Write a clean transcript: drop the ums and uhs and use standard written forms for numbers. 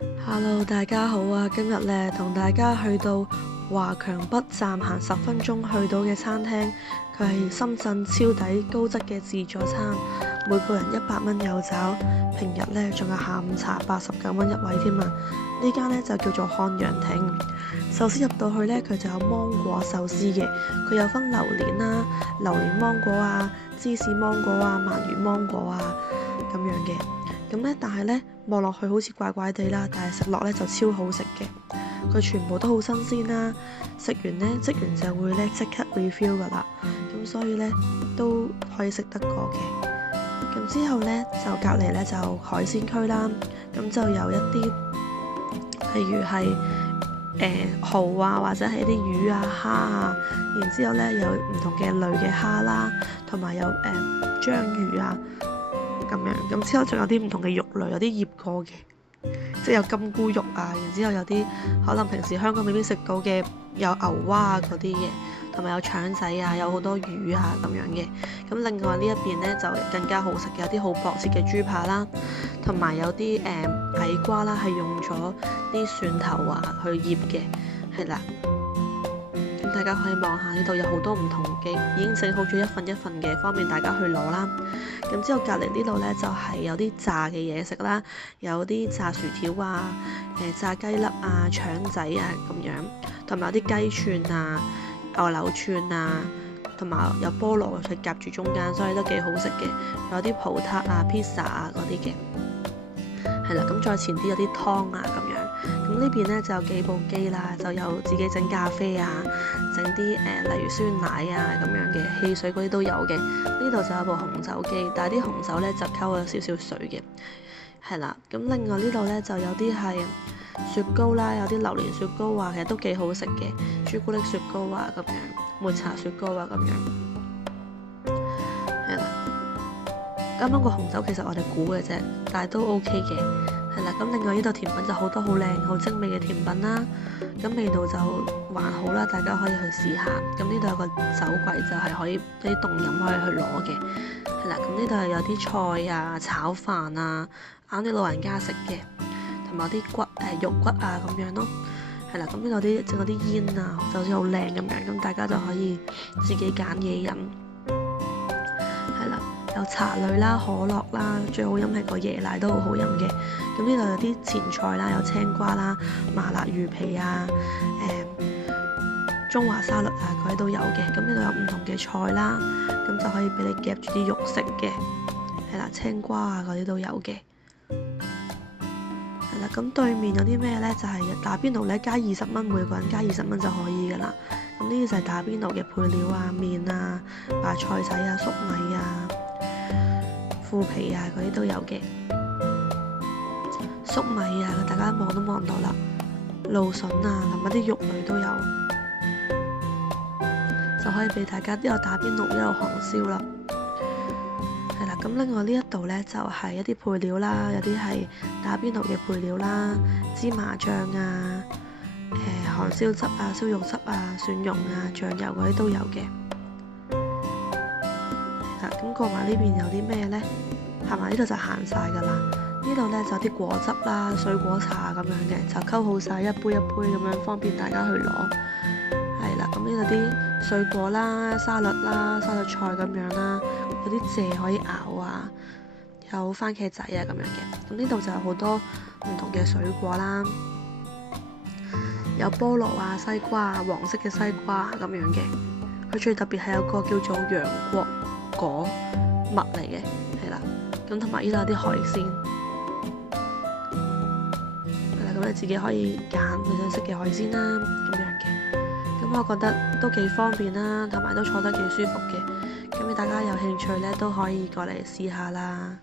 Hello，大家好啊！今日咧同大家去到華強北站行10分鐘去到嘅餐廳，佢係深圳超抵高質嘅自助餐，每個人100蚊有找，平日咧仲有下午茶89蚊一位添啊！呢間咧就叫做漢陽亭。壽司入到去咧，佢就有芒果壽司嘅，佢有分榴蓮啦、榴蓮芒果啊、芝士芒果啊、鰻魚芒果啊咁樣嘅。咁咧，但係咧望落去好似怪怪地啦，但係食落咧就超好食嘅。佢全部都好新鮮啦，食完咧職員就會咧即刻 refill 噶啦，咁所以咧都可以食得過嘅。咁之後咧就隔離咧就海鮮區啦，咁就有一啲例如係蠔啊，或者係一啲魚啊、蝦啊，然之後咧有唔同嘅類嘅蝦啦，同埋有章魚啊。咁樣，咁之後仲有啲唔同嘅肉類，有啲醃過嘅，即係有金菇肉啊，然之後有啲可能平時香港未必食到嘅，有牛蛙啊嗰啲嘅，同埋有腸仔啊，有好多魚啊咁樣嘅。咁另外呢一邊呢，就更加好食嘅，有啲好薄切嘅豬扒啦，同埋有啲矮瓜啦，係用咗啲蒜頭啊去醃嘅，係啦。大家可以望下呢度有好多唔同嘅，已經整好咗一份一份嘅，方便大家去攞啦。咁之後隔離呢度呢，就係有啲炸嘅嘢食啦，有啲炸薯條啊、炸雞粒啊、腸仔啊咁樣，同埋有啲雞串啊、牛柳串啊，同埋有菠蘿佢夾住中間，所以都幾好食嘅。有啲葡撻啊、pizza 啊嗰啲嘅。係啦，咁再前啲有啲湯啊咁樣，咁呢邊咧就有幾部機啦，就有自己整咖啡啊，整啲例如酸奶啊咁樣嘅汽水嗰啲都有嘅。呢度就有部紅酒機，但係啲紅酒咧就溝咗少少水嘅。係啦，咁另外呢度咧就有啲係雪糕啦，有啲榴蓮雪糕啊，其實都幾好食嘅，朱古力雪糕啊咁樣，抹茶雪糕啊咁樣。係啦。啱啱個紅酒其實我哋估嘅啫，但係都 OK 嘅，係啦。咁另外呢度甜品就好多好靚、好精美嘅甜品啦。咁味道就還好啦，大家可以去試下。咁呢度有個酒櫃，就係可以啲凍飲可以去攞嘅，係啦。咁呢度有啲菜啊、炒飯啊，啱啲老人家食嘅，同埋啲肉骨啊咁樣咯，係啦。咁呢度整嗰啲煙啊，就好似好靚咁樣，咁大家就可以自己揀嘢飲。有茶類啦、可樂啦，最好飲係個椰奶都好好飲嘅。咁呢度有啲前菜啦，有青瓜啦、麻辣魚皮啊、中華沙律啊嗰啲都有嘅。咁呢度有唔同嘅菜啦，咁就可以俾你夾住啲肉食嘅。係啦，青瓜啊嗰啲都有嘅。係啦，咁對面有啲咩呢？就係打邊爐咧，加20蚊，每個人加20蚊就可以噶啦。咁呢啲就係打邊爐嘅配料啊，麵啊、白菜仔啊、粟米啊、腐皮啊嗰啲都有嘅，粟米啊，大家望都望到啦，蘆筍啊，同埋啲肉類都有，就可以俾大家一路打邊爐一路韓燒啦。係啦，咁另外呢一度呢，就係一啲配料啦，有啲係打邊爐嘅配料啦，芝麻醬啊、韓燒汁啊、燒肉汁啊、蒜蓉啊、醬油嗰啲都有嘅。咁過埋呢邊有啲咩呢？係咪呢度就行晒㗎啦？呢度呢就有啲果汁啦、水果茶咁樣嘅，就溝好晒一杯一杯咁樣，方便大家去攞。係啦，咁呢度啲水果啦、沙律啦、沙律菜咁樣啦，有啲蔗可以咬啊，有番茄仔啊咁樣嘅。咁呢度就有好多唔同嘅水果啦，有菠蘿啊、西瓜啊、黃色嘅西瓜啊咁樣嘅。佢最特別係有個叫做洋國果物嚟嘅，係啦，咁同埋呢度有啲海鮮，係啦，咁你自己可以揀你想食嘅海鮮啦，咁樣嘅，咁我覺得都幾方便啦，同埋都坐得幾舒服嘅，咁你大家有興趣呢都可以過嚟試下啦。